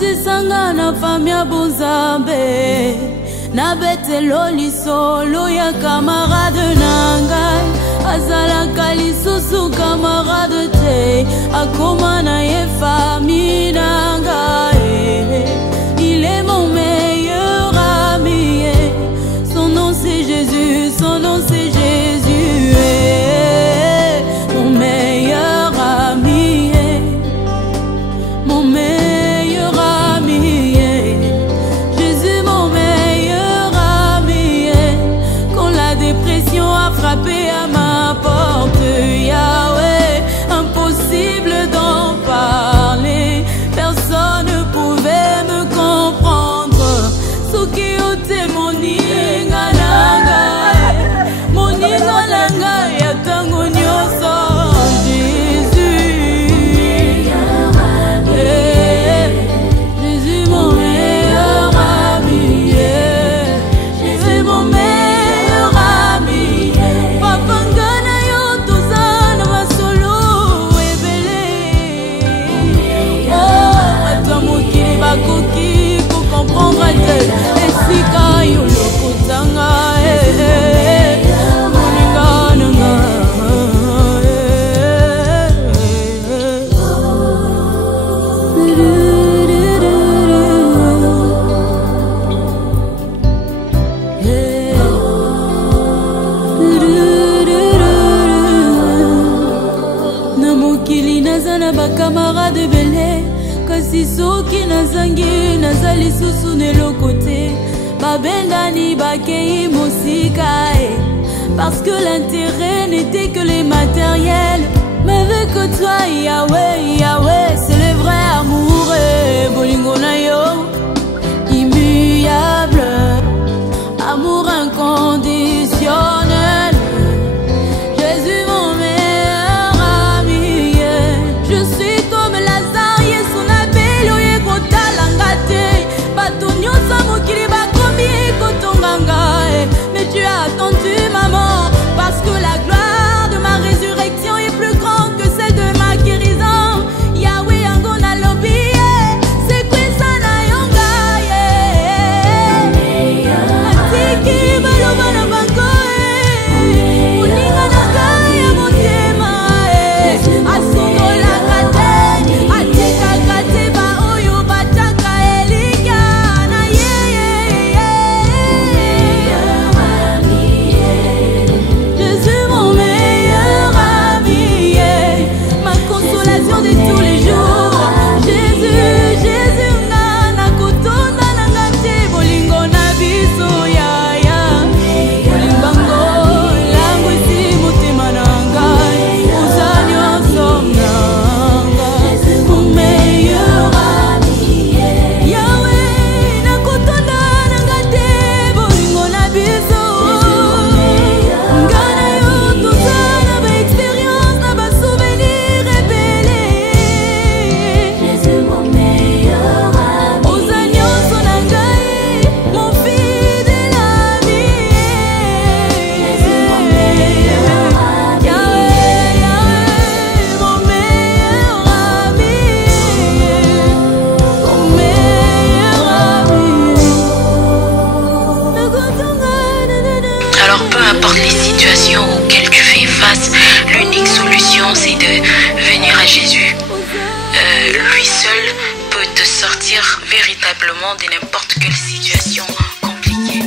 Otisanga na famia Bunzambe na betelo lisolo ya camarade nangai azalaka lisusu camarade te akoma na ye famille nangai. Il est mon meilleur ami, son nom c'est Jésus, son nom c'est Jésus, mon meilleur ami, mon meilleur ami, Jésus mon meilleur ami. Quand la dépression a frappé à ma porte, Yahweh, impossible d'en parler, personne ne pouvait me comprendre. Soki ote moninga nanga, moninga nanga ya tango nyoso, Jésus, Jésus mon meilleur ami, Jésus mon meilleur ami. Papa ngana yo tozana masolo ebele, oh ata mokili bakoki ko comprendre te esika yo lokotanga moninga nanga. Na mokili naza na bakamarade ebele, kasi soki nazangi naza lisusu neloko te. Babendani bakei mosika, parce que l'intérêt n'était que les matériels. Mais avec toi Yahweh, Yahweh, c'est le vrai amour. Bolingo na yo immuable, amour inconditionnel. Jésus mon meilleur ami, je suis comme Lazare, son appel oye kotalanga te. Bato nyonso mokili bakomi kotonganga, mais tu as attendu maman, parce que la gloire de ma résurrection est plus grande que celle de ma guérison. Yahweh yango na lobi, c'est quoi ça na yonga, atiki baloba na bango, moninga na ngai ya motema, asungola kate, atika kate ba oyo bataka elika na ye. Jésus mon meilleur ami, ma consolation de tous les jours. Jésus, Jésus ngana kutunda nanga te bolingo na biso yaya, bolingo langu si mutima nanga, uzanyo somnanga, mon meilleur ami, Yahweh nakutunda nanga te bolingo na biso. Ngana yo tozana ba expérience na ba souvenir rebele, Jésus mon meilleur ami, ozanyo sonangai, mon fidèle ami, Jésus mon meilleur ami, Yahweh, Yahweh, mon meilleur ami, mon meilleur ami. Alors peu importe les situations auxquelles tu fais face, l'unique solution c'est de venir à Jésus. Lui seul peut te sortir véritablement de n'importe quelle situation compliquée.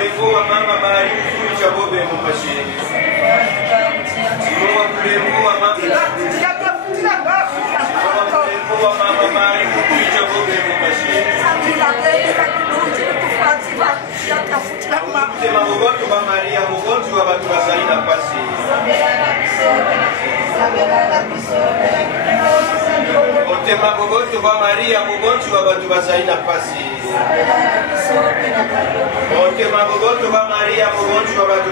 Meko wa mama Mari mkuu cha bobe mpashi. Mwa kulemo wa mama Mari mkuu cha bobe mpashi. Tema mogoto wa Maria mogoto wa batu basali na pasi. Tema mogoto wa Maria mogoto wa batu basali na pasi. Tema mogoto wa Maria mogoto wa batu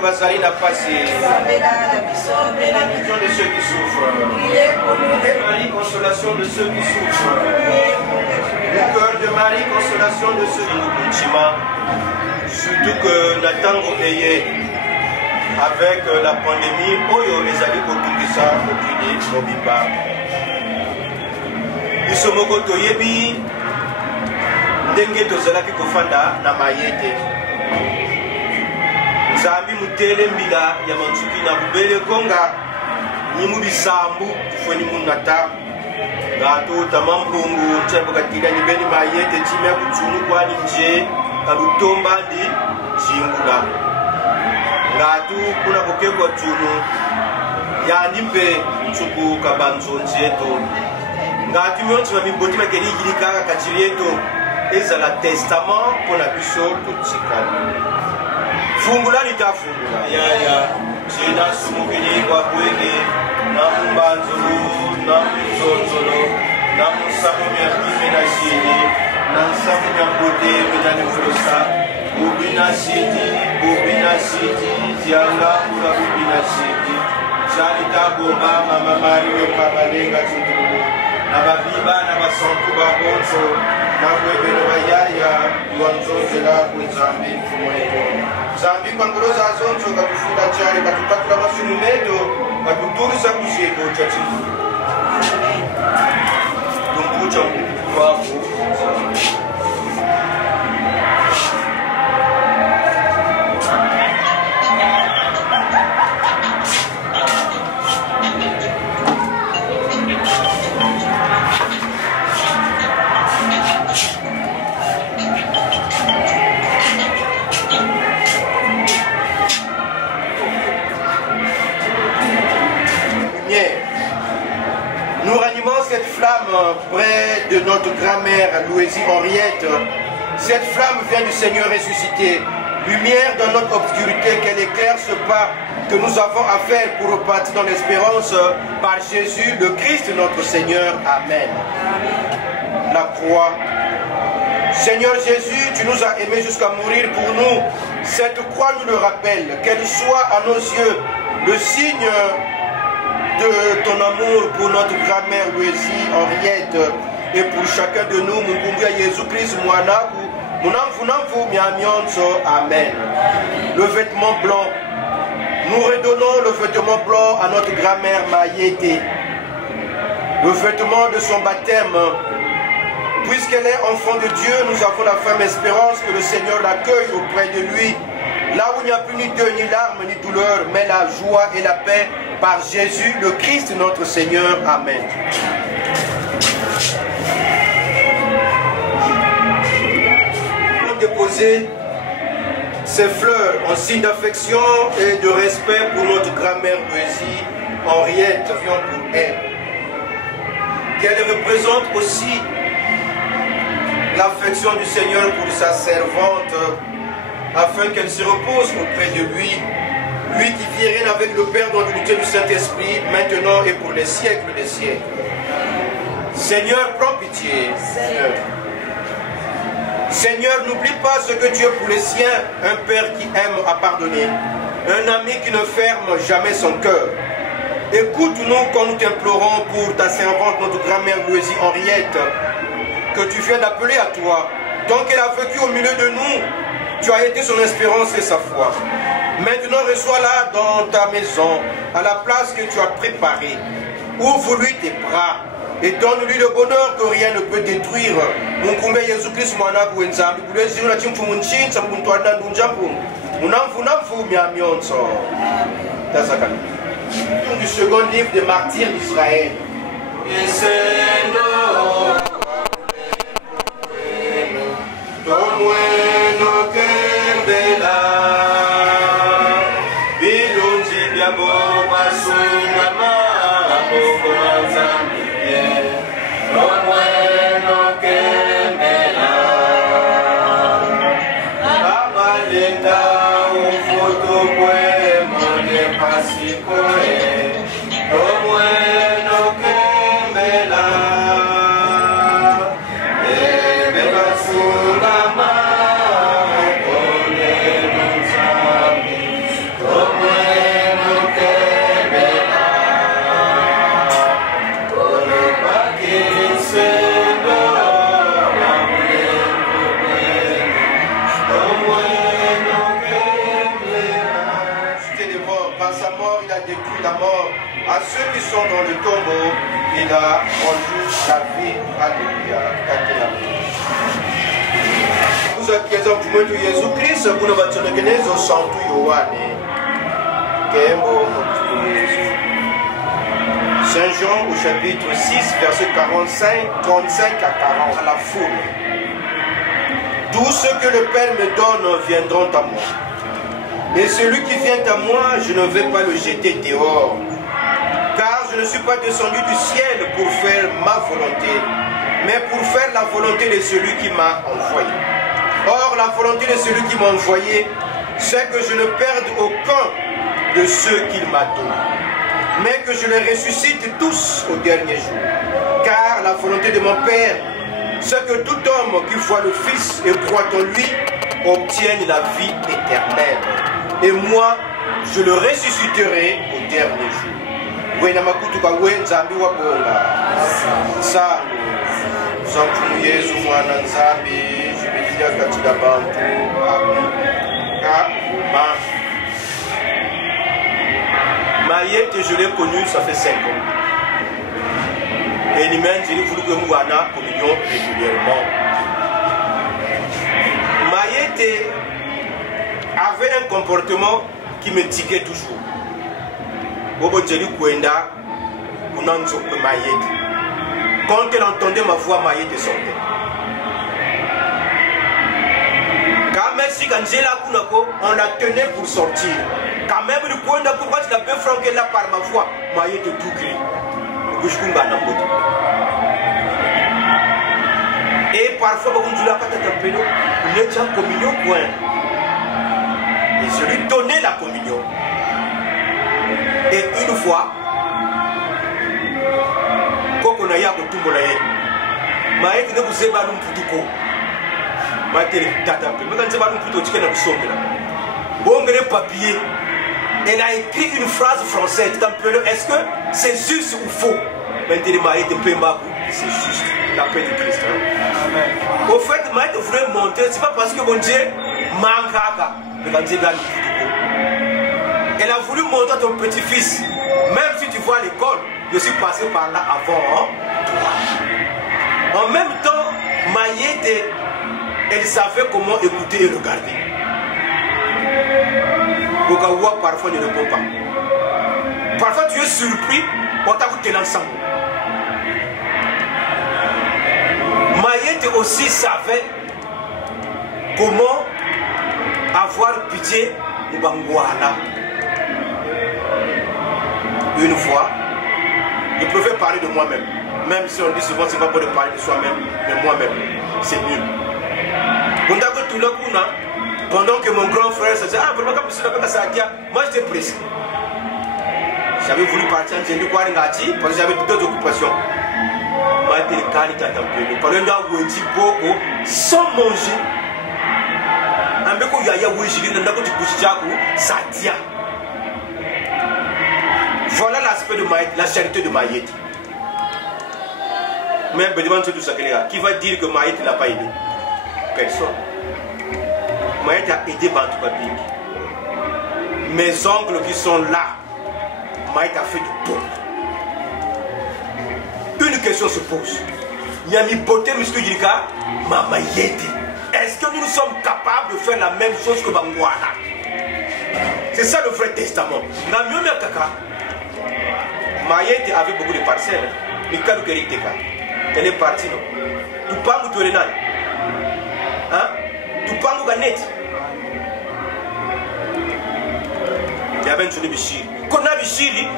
basali na pasi. De ceux qui souffrent. Marie, consolation de ceux qui souffrent. Le cœur de Marie, consolation de ceux qui souffrent. Surtout que Natango Eye, avec la pandémie, Oyo les amis Kotungisa, Okini, Mobimba. Isomoko Toyebi, Ndenge Tozalaki Kofanda, Namayete. Zambi Mutele Mbila, Yamansuki na Bubele Konga. Nimu bisambu fweni munata gato tamambungu tsembo katila ni beni mayete chime kutsunu kwa nje kalutomba di chingula gato kuna kokekwa tsunu ya nimbe tsuku kabanzo nzeto gato myonzi ma miboti makeli gilika kachirieto ezala testament pona biso totsikana fungula litafungula ya China sumukini kwa kwege na mbanzulu na mzonzolo na musamu ya kimena shini na samu ya kote medani fulosa bubina shiti tianga kula bubina shiti chali tabomba mama Mario kabalenga chindulu na babiba na basantu babonso na kwege no bayaya yuanzonzela kunzambi mfumoeko Zambi kwangoloza azonzo katufunda chale katupatula masumu medo katutulisa kusheko chachi. Tumbucha mkuku wako. Nous ranimons cette flamme près de notre grand-mère Louisie Henriette. Cette flamme vient du Seigneur ressuscité. Lumière dans notre obscurité, qu'elle éclaire ce pas que nous avons à faire pour repartir dans l'espérance par Jésus, le Christ notre Seigneur. Amen. La croix. Seigneur Jésus, tu nous as aimés jusqu'à mourir pour nous. Cette croix nous le rappelle, qu'elle soit à nos yeux le signe de ton amour pour notre grand-mère Louisie Henriette et pour chacun de nous, Mungumbia Jésus-Christ, Moanaku, Munamfu Miamionso, Amen. Le vêtement blanc, nous redonnons le vêtement blanc à notre grand-mère Mayete, le vêtement de son baptême. Puisqu'elle est enfant de Dieu, nous avons la ferme espérance que le Seigneur l'accueille auprès de lui, là où il n'y a plus ni deuil, ni larmes, ni douleur, mais la joie et la paix par Jésus, le Christ, notre Seigneur. Amen. Nous déposer ces fleurs en signe d'affection et de respect pour notre grand-mère Louisie Henriette, pour elle. Qu'elle représente aussi l'affection du Seigneur pour sa servante, afin qu'elle se repose auprès de lui, lui qui vit et règne avec le Père dans l'unité du Saint-Esprit, maintenant et pour les siècles des siècles. Seigneur, prends pitié. Seigneur, n'oublie pas ce que tu es pour les siens, un Père qui aime à pardonner, un ami qui ne ferme jamais son cœur. Écoute-nous quand nous t'implorons pour ta servante, notre grand-mère Louisie Henriette, que tu viens d'appeler à toi. Tant qu'elle a vécu au milieu de nous, tu as été son espérance et sa foi. Maintenant, reçois-la dans ta maison, à la place que tu as préparée. Ouvre-lui tes bras et donne-lui le bonheur que rien ne peut détruire. Munkumbe Jésus-Christ, Mwanaku Wenzambi, Kulezi, Nachimfu Munchin, Sambuntwana Ndunjampu, Munamfu Miamionso. Tazakani. Du second livre des martyrs d'Israël. Tomweno kembela Bilunji byabo basungama Boko manzambiye Tomweno kembela Abalinda ufutu kwe Monde pasikoe Tomweno kembela à ceux qui sont dans le tombeau, il a rendu la vie. Alléluia. Vous êtes exemple du monde de Jésus-Christ, vous ne vous tenez au centre Yohane. Saint Jean au chapitre 6, verset 35 à 40, à la foule. Tout ce que le Père me donne viendront à moi. Et celui qui vient à moi, je ne vais pas le jeter dehors. Car je ne suis pas descendu du ciel pour faire ma volonté, mais pour faire la volonté de celui qui m'a envoyé. Or, la volonté de celui qui m'a envoyé, c'est que je ne perde aucun de ceux qu'il m'a donné, mais que je les ressuscite tous au dernier jour. Car la volonté de mon Père, c'est que tout homme qui voit le Fils et croit en lui, obtienne la vie éternelle. Et moi, je le ressusciterai au dernier jour. Wena makutu kawe nzambi wa bonga sangu sangu Yesu mwana nzambi jibidia katika bantu amen. Mayete, je l'ai connu, ça fait 5 ans. Et lui-même, j'ai voulu que nous ayons communion régulièrement. Mayete avait un comportement qui me tiquait toujours. Quand elle entendait ma voix, Mayete sortait. On la tenait pour sortir. Quand même, le point de pourquoi tu l'as fait franquer là par ma voix, Mayete tout gris. Et parfois, on dit la communion. Et je lui donnais la communion. Et une fois, quand on a eu un peu de Mayete ne vous pas nous pour papier. Elle a écrit une phrase française. Est-ce que c'est juste ou faux? C'est juste la paix de Christ. Au fait, Mayete voulait monter, c'est pas parce que mon Dieu manque. Elle a voulu montrer à ton petit-fils, même si tu vois à l'école, je suis passé par là avant toi. En même temps, Mayete, elle savait comment écouter et regarder. Bokawa parfois ne répond pas. Parfois tu es surpris, on t'a écouté l'ensemble. Mayete aussi savait comment avoir pitié de Bangouana. Une fois, je préfère parler de moi-même. Même si on dit souvent c'est pas pour parler de soi-même, mais moi-même, c'est mieux. Pendant que mon grand frère se disait, moi j'étais pressé. J'avais voulu partir en Jésus parce que j'avais d'autres occupations. Sans manger. Voilà l'aspect de Mayete, la charité de Mayete. Mais qui va dire que Mayete ne l'a pas aidé? Personne. Mayete a aidé Bantu Babing. Mes oncles qui sont là, Mayete a fait du bon. Une question se pose. Yamibote Miskujika, Mayete. Est-ce que nous sommes capables de faire la même chose que Bangouana? C'est ça le vrai testament. Mayete avait beaucoup de parcelles. Elle est partie, non? Tu parles de Renan. Hein? net.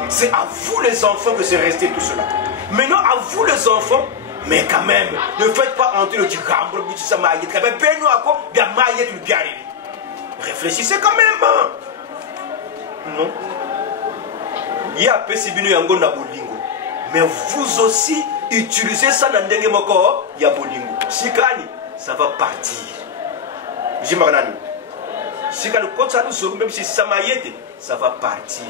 C'est à vous les enfants que c'est resté tout cela. Maintenant, à vous les enfants, mais quand même, ne faites pas entrer le digambre, réfléchissez quand même. Non. Il y a Pesibino Yango na Bolingo. Mais vous aussi, utilisez ça dans le moko ya Bolingo. Sikani, ça va partir. Jimaranani. Sikani, même si ça m'a aidé, ça va partir.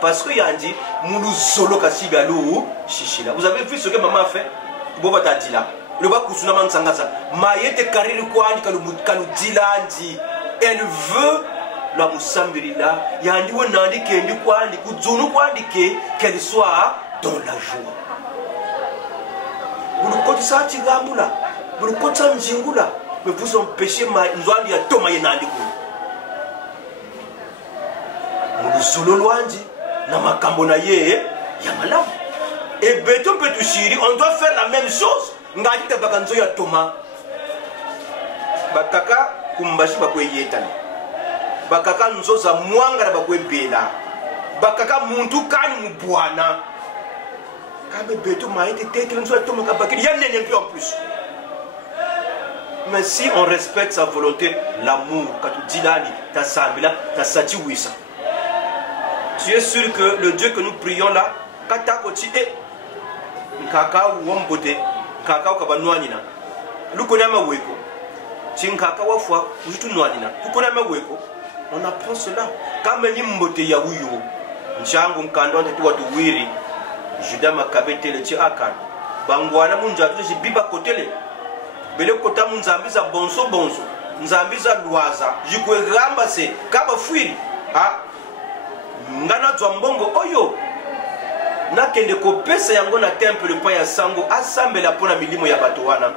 Parce qu'il y a dit, Moulou Zolo Kasigalou, Chichila. Vous avez vu ce que maman a fait? Boba Tadila. Le bas Kusunaman Sangasa. Maïete Karil Kwani Kalu Dilandi. Elle veut la Moussambirila. Yandi Wanandi Kendi Kwani Kuzunu Kwani qu'elle soit dans la joie. Vous le côté ça, Tigambula. Vous le côté ça, Mjingula. Mais vous empêchez Nzwandi à Thomas Yenandi. Moulou Zolo Luandi. Et Beto Petouchiri, on doit faire la même chose. Ngadi Tabakanzo ya Thomas. Bakaka kumbashi bakwe yetani. Bakaka nzoza mwanga bakwe bela. Bakaka muntu kani mubwana. Kabe Beto m'a été tête nzo ya Thomas kabakiri ya nene plus en plus. Mais si on respecte sa volonté, l'amour, quand tu dis là, ta sabila, ta sati wisa. Tu es sûr que le Dieu que nous prions là, Katakoti est Nkaka ou Wombote, Nkaka ou Kabanouanina, Lukonama Weko, Tinkaka Wafwa, Ujutunouanina, Lukonama Weko, on apprend cela. Kameni Mbote Yaouyo, Nchango Nkandon et toi de Wiri, Judas Makabete le Tiakan, Bangwana Munja, j'ai biba kotele, Bele Kota Munzambiza Bonso Bonso, Nzambiza Loaza, Jukwe Rambase, Kaba Fuiri, ah. Ngana Zwambongo Oyo nakende kopesa yango na temple pa ya sango asambela pona milimo ya bato wana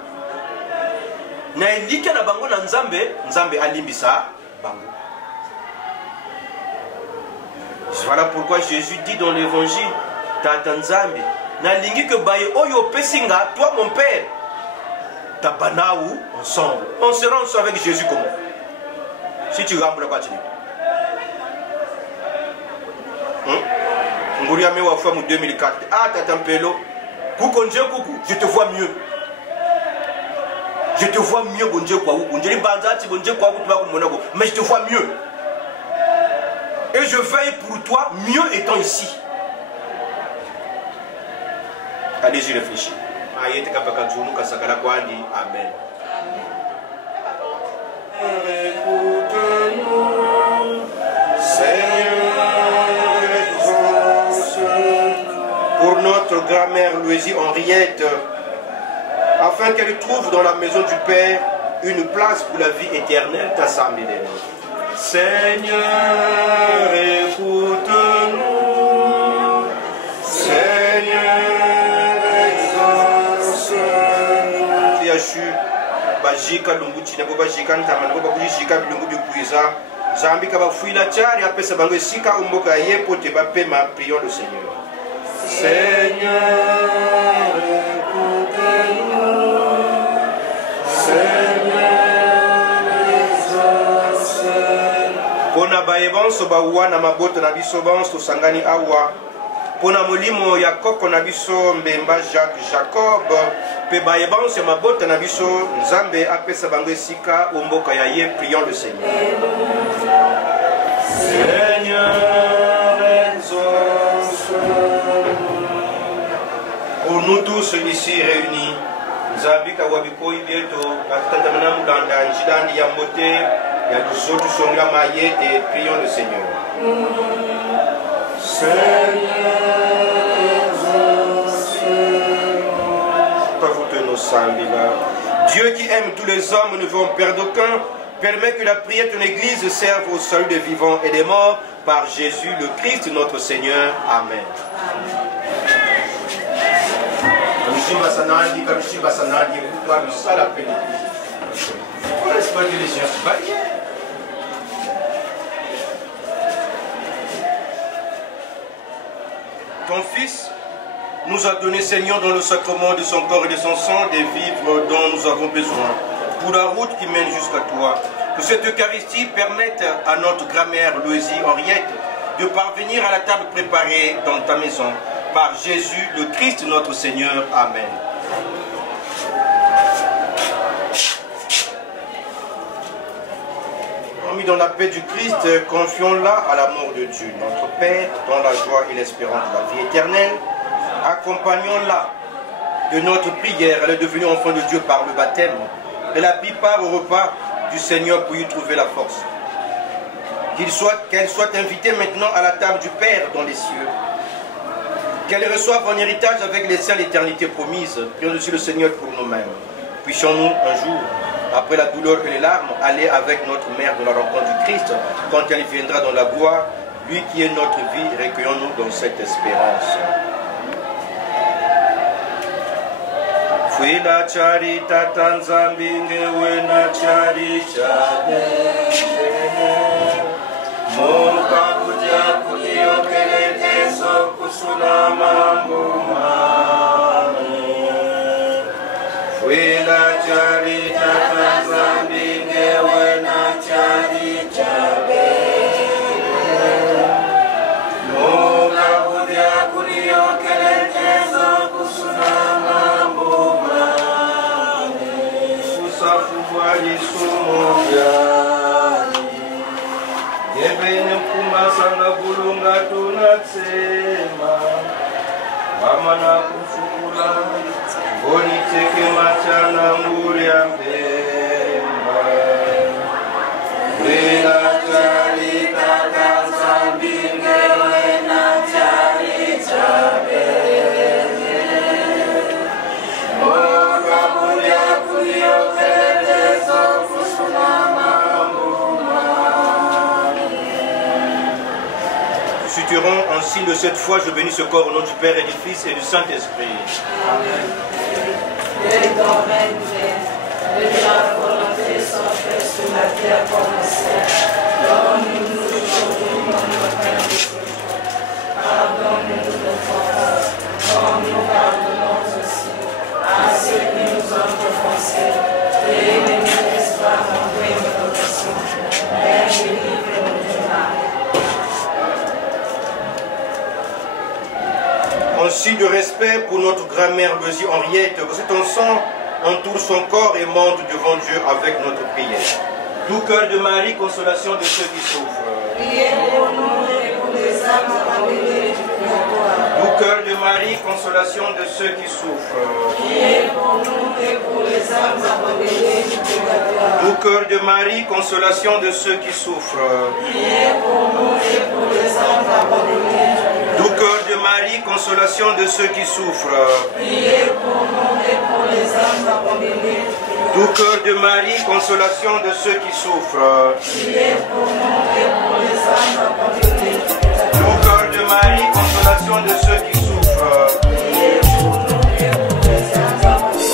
na elike na bango na Nzambe alimbisa bango. Voilà pourquoi Jésus dit dans l'évangile Tata Nzambe na lingi que baye Oyo pesinga toi mon père tabanaou ensemble. On sera ensemble avec Jésus comment? Si tu rambles la partie. Ngouriame wa femme 2004. Ah Tatampelo, Koukonje Koukou, je te vois mieux. Je te vois mieux, Bonje Kwaou. Bonje Banzati, Bonje Kwaou, mais je te vois mieux. Et je veille pour toi mieux étant ici. Allez-y réfléchir. Ayete Kapakazunu Kasakala Kwandi. Amen. Écoute-nous, Seigneur. Pour notre grand-mère Louisie Henriette, afin qu'elle trouve dans la maison du Père une place pour la vie éternelle, ta samedi. Seigneur, écoute-nous. Seigneur, exauce-nous. Yashu, Bajika Lumbuchi, Bajika Ntamano, Bajika Lumbu Bikuiza, Zambika Bafuila Tchari, après sa bangue Sika Umboka Yepo, Tebape, ma prions le Seigneur. Seigneur, écoute-nous. Seigneur, exauce-nous. Pona baebanso bawana mabota na biso banso sangani awa. Pona molimo ya koko na biso mbemba Jacques Jacob. Pe baebanso mabota na biso Nzambe apesa bango esika omboka ya ye, prions le Seigneur. Seigneur, exauce-nous. Pour nous tous ici réunis, Nzambika Wabiko Ibieto, Atatamana Muganda, Njidani Yambote, Yadusotu Songa Mayete, prions le Seigneur. Seigneur, pas vous tenir nos Sambila. Dieu qui aime tous les hommes, ne veut en perdre aucun, permet que la prière de ton Église serve au salut des vivants et des morts par Jésus le Christ notre Seigneur. Amen. Ton Fils nous a donné, Seigneur, dans le sacrement de son corps et de son sang, des vivres dont nous avons besoin. pour la route qui mène jusqu'à toi. Que cette Eucharistie permette à notre grand-mère Louisie Henriette de parvenir à la table préparée dans ta maison. Par Jésus, le Christ notre Seigneur. Amen. Mis dans la paix du Christ, confions-la à l'amour de Dieu, notre Père, dans la joie et l'espérance de la vie éternelle. Accompagnons-la de notre prière. Elle est devenue enfant de Dieu par le baptême. Elle a pris part au repas du Seigneur pour y trouver la force. Qu'elle soit invitée maintenant à la table du Père dans les cieux. Qu'elle reçoive en héritage avec les saints l'éternité promise. Prions aussi le Seigneur pour nous-mêmes. Puissions-nous un jour, après la douleur et les larmes, aller avec notre mère de la rencontre du Christ, quand elle viendra dans la gloire, lui qui est notre vie, recueillons-nous dans cette espérance. Fuila charita tanzambinge wena charita Moka kuja kuliokele so kusuna mambuma Fuila charita tanzambinge wena charita Moka kuja kuliokele so kusuna mambuma Usafuwa yisumuya Yebene kumasanga bulunga tunatsema Mama na kufukula Ngoni teke machana nguri ya mbemba Wena charita kansambinge wena charita bebe Moka mulia kuliokele so kusuna Suturons en signe de cette foi, je bénis ce corps au nom du Père et du Fils et du Saint-Esprit. Amen. Que ton règne vienne, que ta volonté soit faite sur la terre comme au ciel. Donne-nous aujourd'hui notre pain de ce jour. Pardonne-nous nos offenses, comme nous pardonnons aussi à ceux qui nous ont offensés. Et ne nous laisse pas tomber dans notre tentation, mais délivre-nous du mal. En signe de respect pour notre grand-mère Louisie Henriette, que cet encens entoure son corps et monte devant Dieu avec notre prière. Tout cœur de Marie, consolation de ceux qui souffrent. Priez pour nous et pour les âmes abandonnées du purgatoire. Tout cœur de Marie, consolation de ceux qui souffrent. Priez pour nous et pour les âmes abandonnées du purgatoire. Tout cœur de Marie, consolation de ceux qui souffrent. Priez pour nous et pour les âmes abandonnées du purgatoire. Tout cœur de Marie, consolation de ceux qui souffrent. Priez pour nous et pour les âmes abandonnées. Tout cœur de Marie, consolation de ceux qui souffrent. Priez pour nous et pour les âmes abandonnées. Tout cœur de Marie, consolation de ceux qui souffrent. Priez pour nous et pour les âmes abandonnées.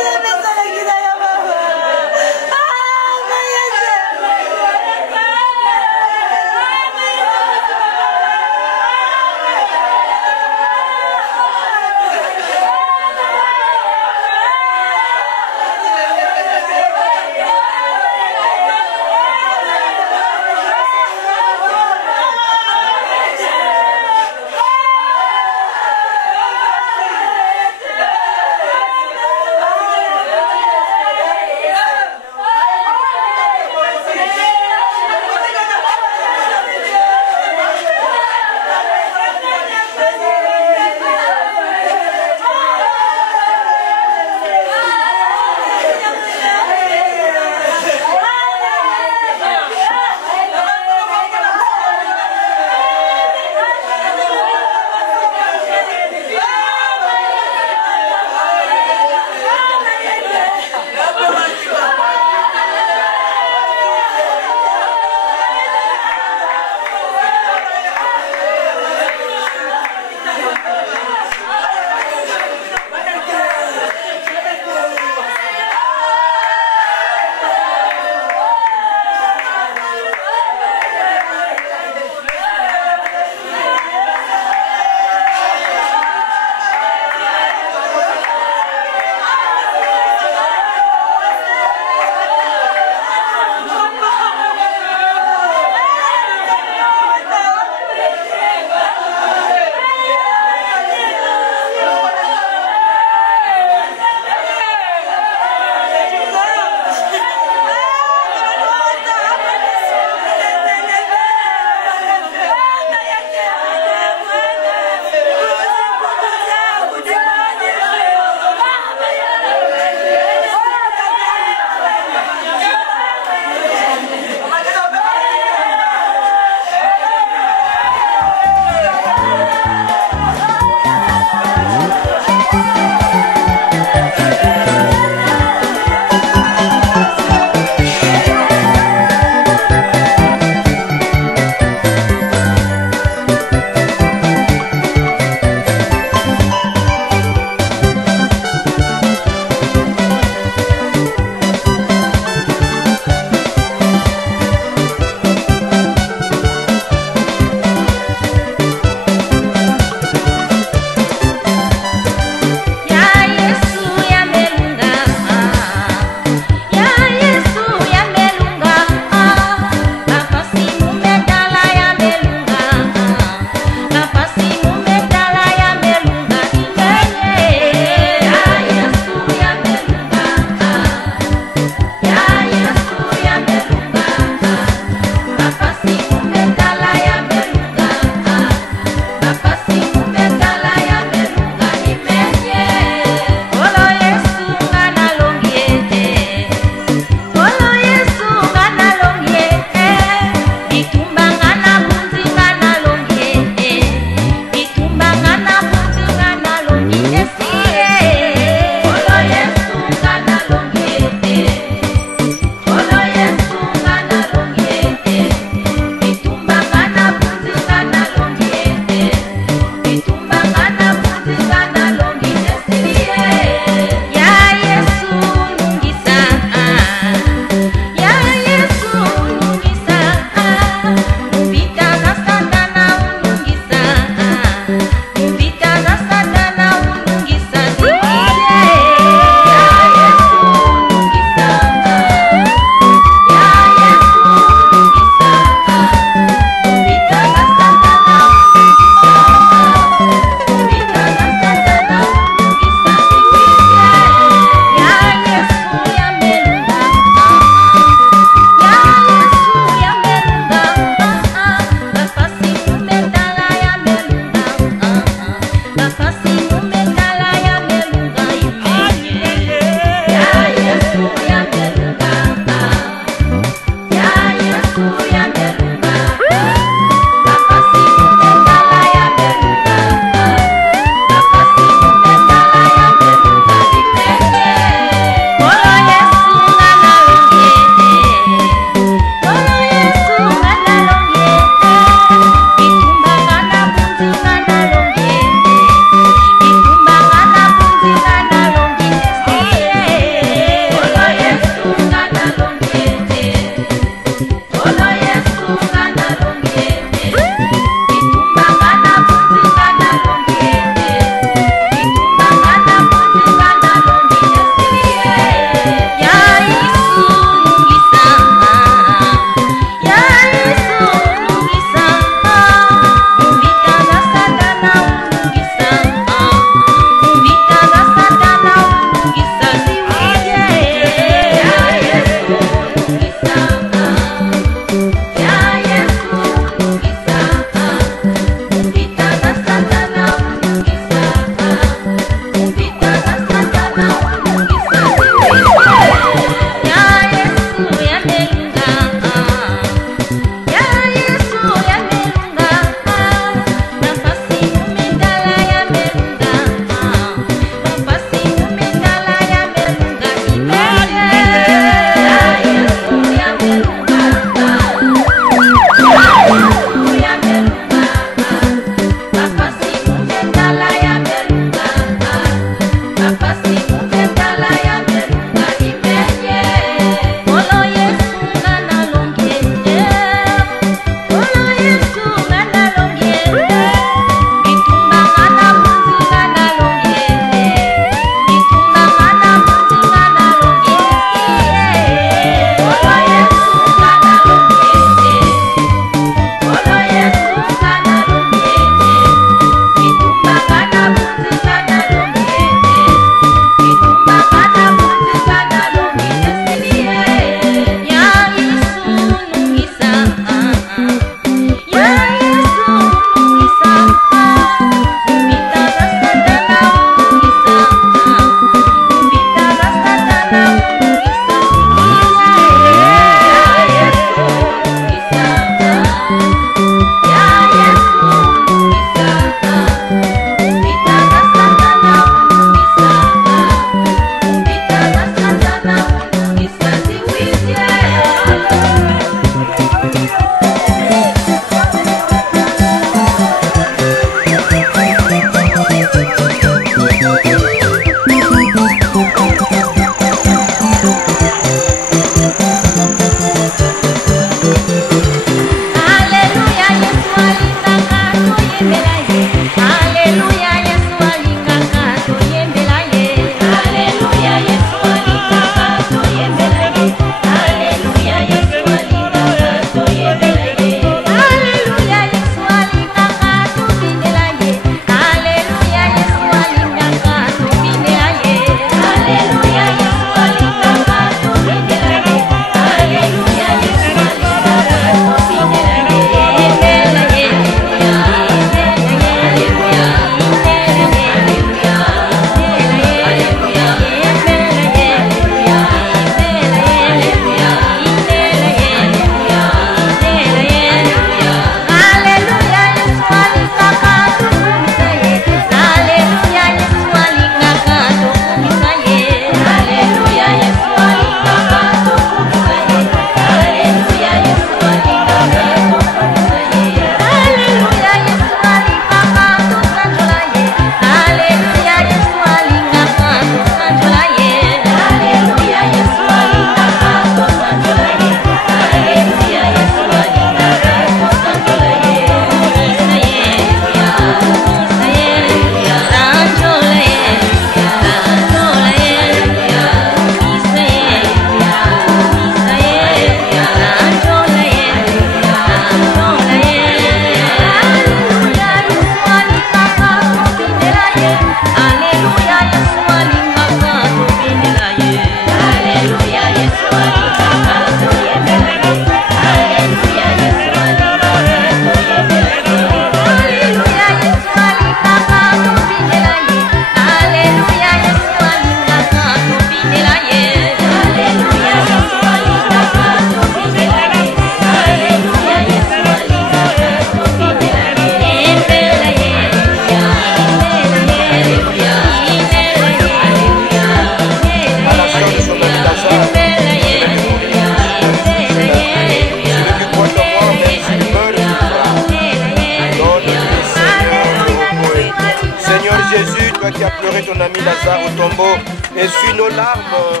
Lazare au tombeau, essuie nos larmes,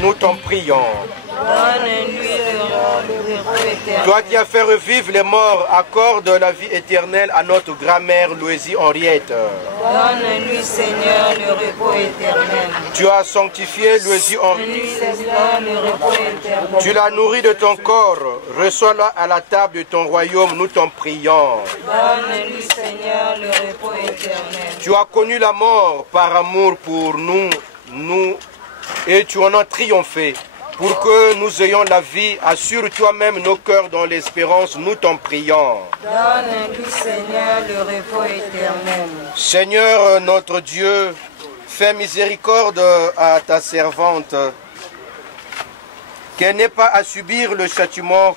nous t'en prions. Donne-lui le repos éternel. Toi qui as fait revivre les morts, accorde la vie éternelle à notre grand-mère Louisie Henriette. Donne-lui, Seigneur, le repos éternel. Tu as sanctifié Louisie Henriette. Donne-lui, Seigneur, le repos éternel. Tu l'as nourrie de ton corps. Reçois-la à la table de ton royaume, nous t'en prions. Donne-lui, Seigneur, le repos éternel. Tu as connu la mort par amour pour nous, et tu en as triomphé. Pour que nous ayons la vie, assure toi-même nos cœurs dans l'espérance, nous t'en prions. Donne-lui, Seigneur, le repos éternel. Seigneur notre Dieu, fais miséricorde à ta servante, qu'elle n'ait pas à subir le châtiment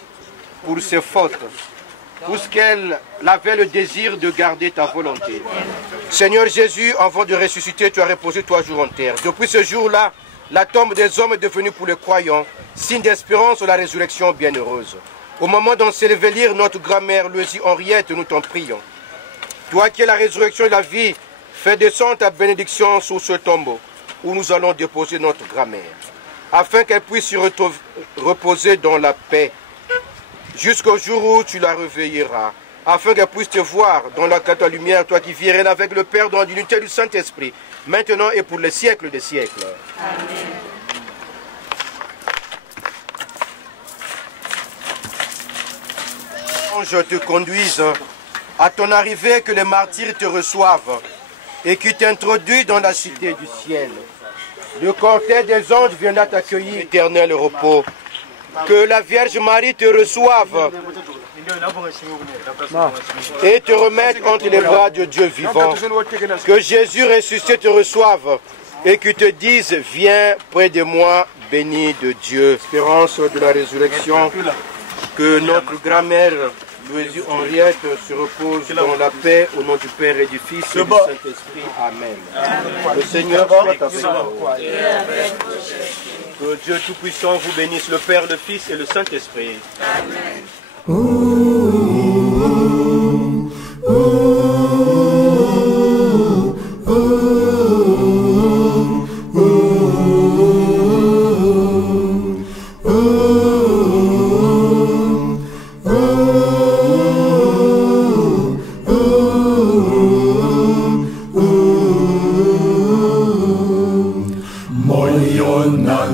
pour ses fautes, puisqu'elle avait le désir de garder ta volonté. Seigneur Jésus, avant de ressusciter, tu as reposé 3 jours en terre. Depuis ce jour-là, la tombe des hommes est devenue pour les croyants signe d'espérance de la résurrection bienheureuse. Au moment d'en s'élever notre grand-mère Louisie Henriette, nous t'en prions. Toi qui es la résurrection et la vie, fais descendre ta bénédiction sur ce tombeau où nous allons déposer notre grand-mère, afin qu'elle puisse se reposer dans la paix jusqu'au jour où tu la réveilleras, afin qu'elle puisse te voir dans la ta lumière, toi qui vis avec le Père dans l'unité du Saint-Esprit, maintenant et pour les siècles des siècles. Amen. Je te conduise à ton arrivée, que les martyrs te reçoivent et qui t'introduisent dans la cité du ciel. Le cortège des anges viendra t'accueillir, éternel repos. Que la Vierge Marie te reçoive et te remette entre les bras de Dieu vivant. Que Jésus ressuscité te reçoive et qu'il te dise, viens près de moi, béni de Dieu. Espérance de la résurrection, que notre grand-mère Louisie Henriette se repose dans la paix au nom du Père et du Fils et du Saint-Esprit. Amen. Le Seigneur soit avec vous. Que Dieu Tout-Puissant vous bénisse, le Père, le Fils et le Saint-Esprit. Amen.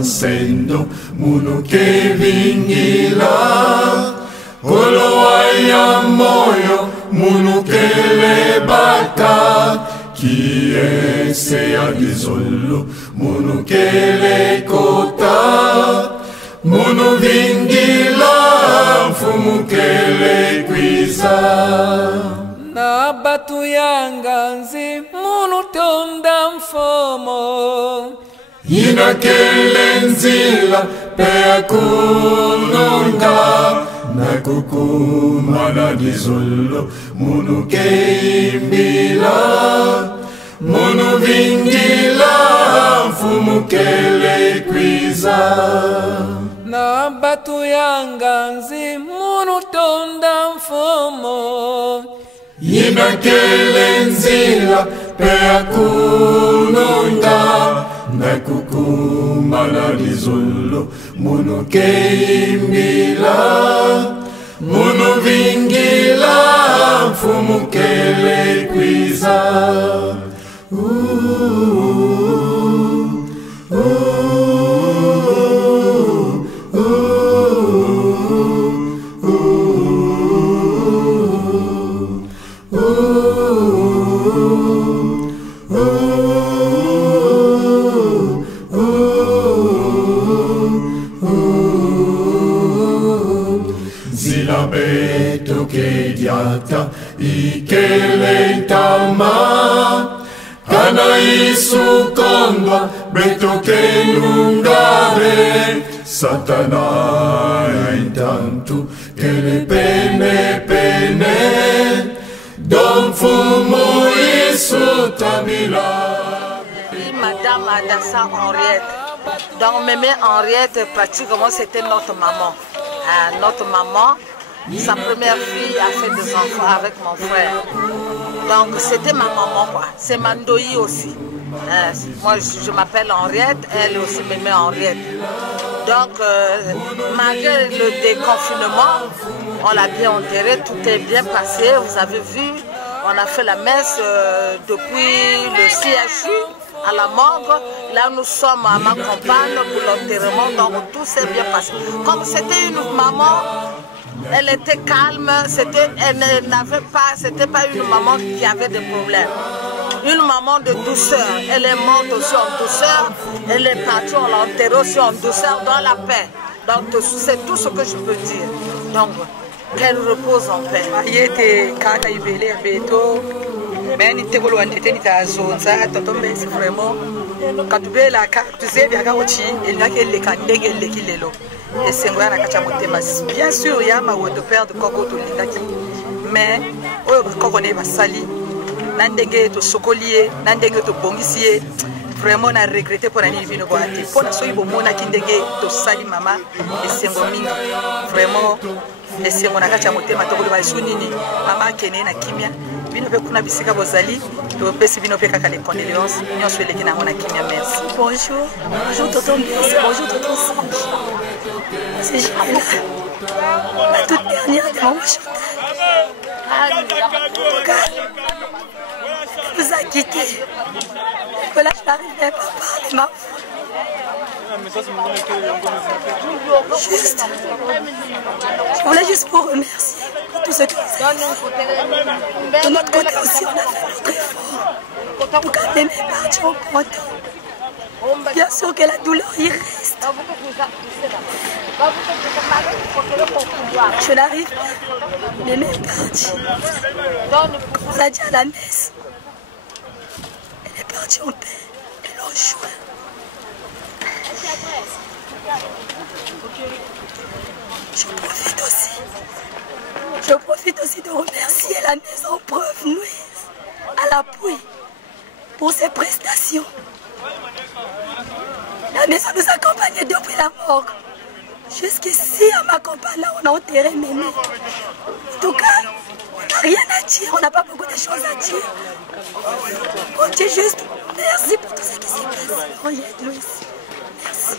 Sendo munu kevingila Koloaya moyo munu kelebata Kiese ya gizolo munu kelekota Munu vingila mfumu kelekwiza Na batu yanganzi munu tonda mfomo Ina kelenzila pea kunonga Na kukumana dizolo Munu keimbila Munu vingila Mfumu kelekwiza Na batu yanganzi munu tonda mfomo Ina kelenzila pea kunonga Na kukumala dizolo Munu keimbila Munu vingila Mfumu kelekwiza Beto che diata ikele tama Kana isu kondwa beto che lungare Satana intanto che le pene Don fumo isu tabila Madame Adassa Henriette. Donc Mémé Henriette, pratiquement c'était notre maman. Notre maman, sa première fille a fait des enfants avec mon frère. Donc c'était ma maman quoi. C'est Mandoyi aussi. Moi, je m'appelle Henriette, elle aussi me met Henriette. Donc, malgré le déconfinement, on l'a bien enterré, tout est bien passé. Vous avez vu, on a fait la messe depuis le CHU à la morgue. Là, nous sommes à ma campagne pour l'enterrement, donc tout s'est bien passé. Comme c'était une maman, elle était calme, elle n'avait pas, c'était pas une maman qui avait des problèmes. Une maman de douceur, elle est morte aussi en douceur, elle est partie, on l'a enterrée aussi en douceur, dans la paix. Donc c'est tout ce que je peux dire. Donc, qu'elle repose en paix. Mais ni tegolo wandete ni tazonza totombe c'est vraiment katube la carte zebi akaochi elake le kandege le kilelo et sengwa na kacha motema bien sûr ya ma woto père de koko to lindaki mais oyo koko ne basali nandenge to sokolier nandenge to bongisie vraiment na regretter pour ani vino ko ati pona so ibo mona kindenge to sali mama et sengo mingi vraiment et sengo na kacha motema to ko ba sunini mama kene na kimia bino pe kuna bisika bozali to pesi bino pe kaka les condoléances nyonso eleki na mona kimia merci. Bonjour, bonjour tonton Bies, bonjour tonton Sange. C'est Gilles, la toute dernière de maman Chantal. Elle nous a quittés. Que là je n'arrivais pas à parler ma voix. Juste, je voulais juste vous remercier pour tout ce que vous avez fait. De notre côté aussi, on a fait notre effort. Pour quand même est parti au printemps. Bien sûr que la douleur y reste. Je n'arrive pas. Mémé est partie. On l'a dit à la messe. Elle est partie en paix. Elle en joie. Je profite aussi de remercier la maison Preuve Nuise à l'appui pour ses prestations. La maison nous accompagnait depuis la morgue. Jusqu'ici, à ma campagne, là, on a enterré Mémé. En tout cas, on n'a rien à dire, on n'a pas beaucoup de choses à dire. On dit juste merci pour tout ce qui s'est passé. Henriette Louise. Merci.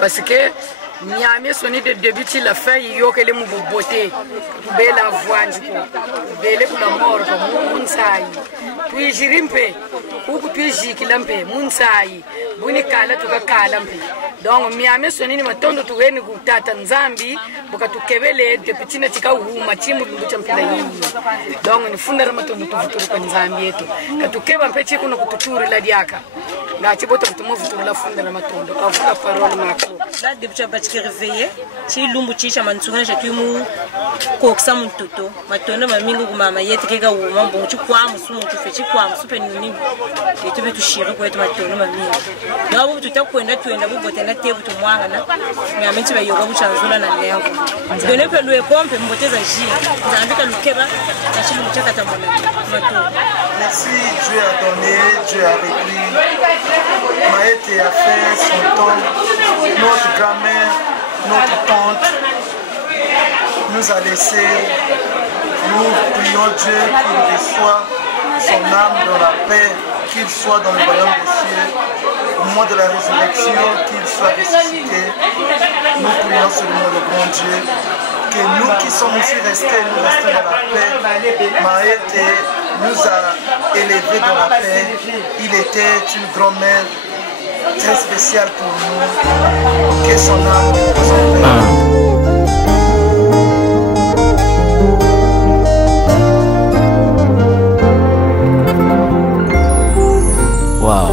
Parce que Niamey sonné de début till la fin, il y a que les mots beauté, belle la voix, belle pour la mort, comme Mounsaï. Puis Jirimpe, ou puis Jikilampe, Mounsaï, Bunikala to Kalampe. Donc Niamey sonné ni matondo to weni gutata Nzambi, boka to kebele de petit natika ou machimu champila yi. Donc ni fundara matondo to futuru kwa Nzambi yetu. Katukeba mpeche kuna kututuri la diaka. Nga chibota kutumu futuru la fundara matondo. Avuka parole mako. Là, depuis que je suis réveillé, je suis allé à la maison, je suis allé à la maison, maintenant, je suis allé à la maison, je suis allé à la maison, je suis allé à la maison, je suis allé à la maison, je suis allé à la maison, je suis allé à la maison, je suis allé à la maison, je suis allé à la maison, je suis allé à la maison, je suis allé à la maison, je suis allé à la maison. Merci, Dieu a donné, Dieu a repris. Maëtte a fait son temps. Notre grand-mère, notre tante nous a laissé. Nous prions Dieu qu'il reçoive son âme dans la paix, qu'il soit dans le royaume des cieux. Au moment de la résurrection, qu'il soit ressuscité. Nous prions seulement le bon Dieu. Que nous qui sommes ici restés, nous restons dans la paix. Maëtte nous a élevés dans la paix. Il était une grand-mère très spéciale pour nous. Que son âme repose en paix. Wow.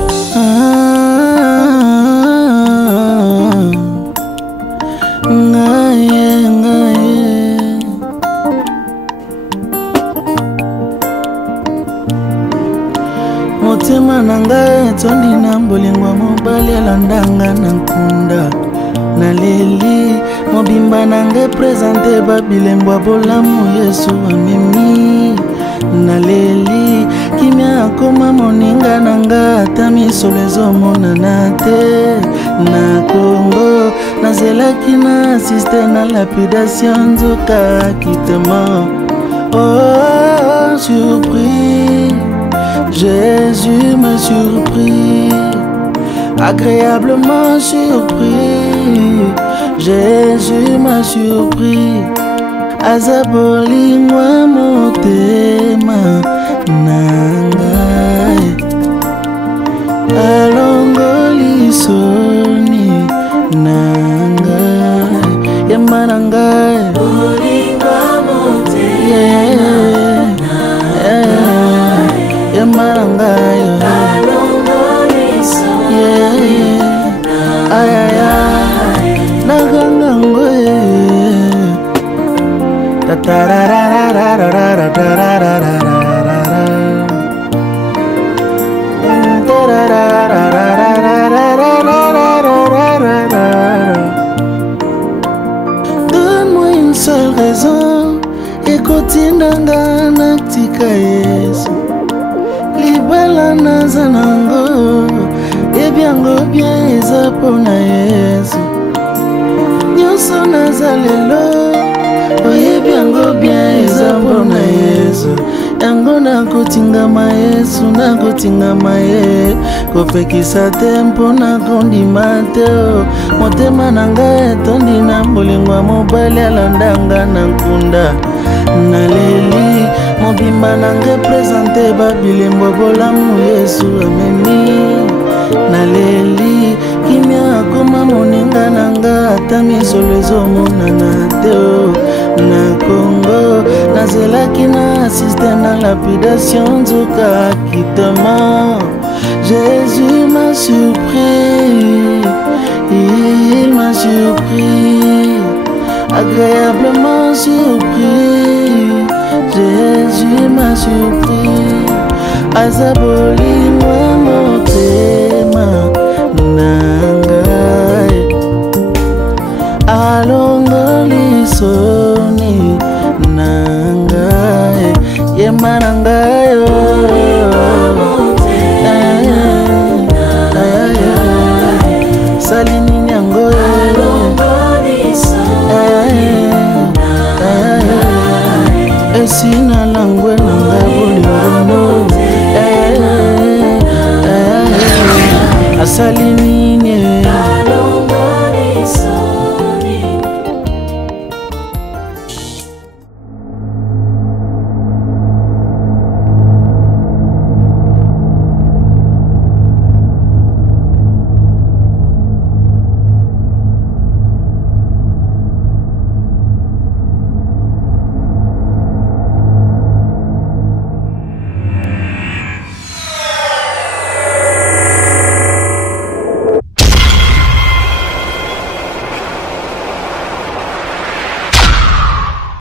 Motema nanga tondi na mbolingwa moba mobali alandanga na nkunda naleli mobimba nange présente babilembo ya bolamu Yesu amemi naleli kimia akoma moninga nanga ata misolo ezomonana te na Congo nazelaki na asiste na lapidation nzoka kitema. Oh surpris, Jésus m'a surpris, agréablement surpris, Jésus m'a surpris. Azaboli mwa motema nangai alongoli soni nangai yamba nangai bolinga motema yamba nangai alongoli soni ayaya naganga ngoe donne-moi une seule raison ekotindanga natika Yesu libala naza nango ebyango bien eza mpona Yesu nyonso naza lelo oyebi yango bien eza mpona Yesu yango nakotingama Yesu nakotingama ye kopekisa te mpona kondima te motema na ngai etondi na bolingo ya mobali alandanga na nkunda naleli mobimba nange présente babilembo bolamu Yesu amemi naleli kimia akoma moninga nanga ata misolo ezomonana te na Congo nazelaki na asiste na lapidation nzoka kitema. Jésus m'a surpris, il m'a surpris, agréablement surpris, Jésus m'a surpris. Azaboli mwa motema nangai alongoli soni nangai yema nangai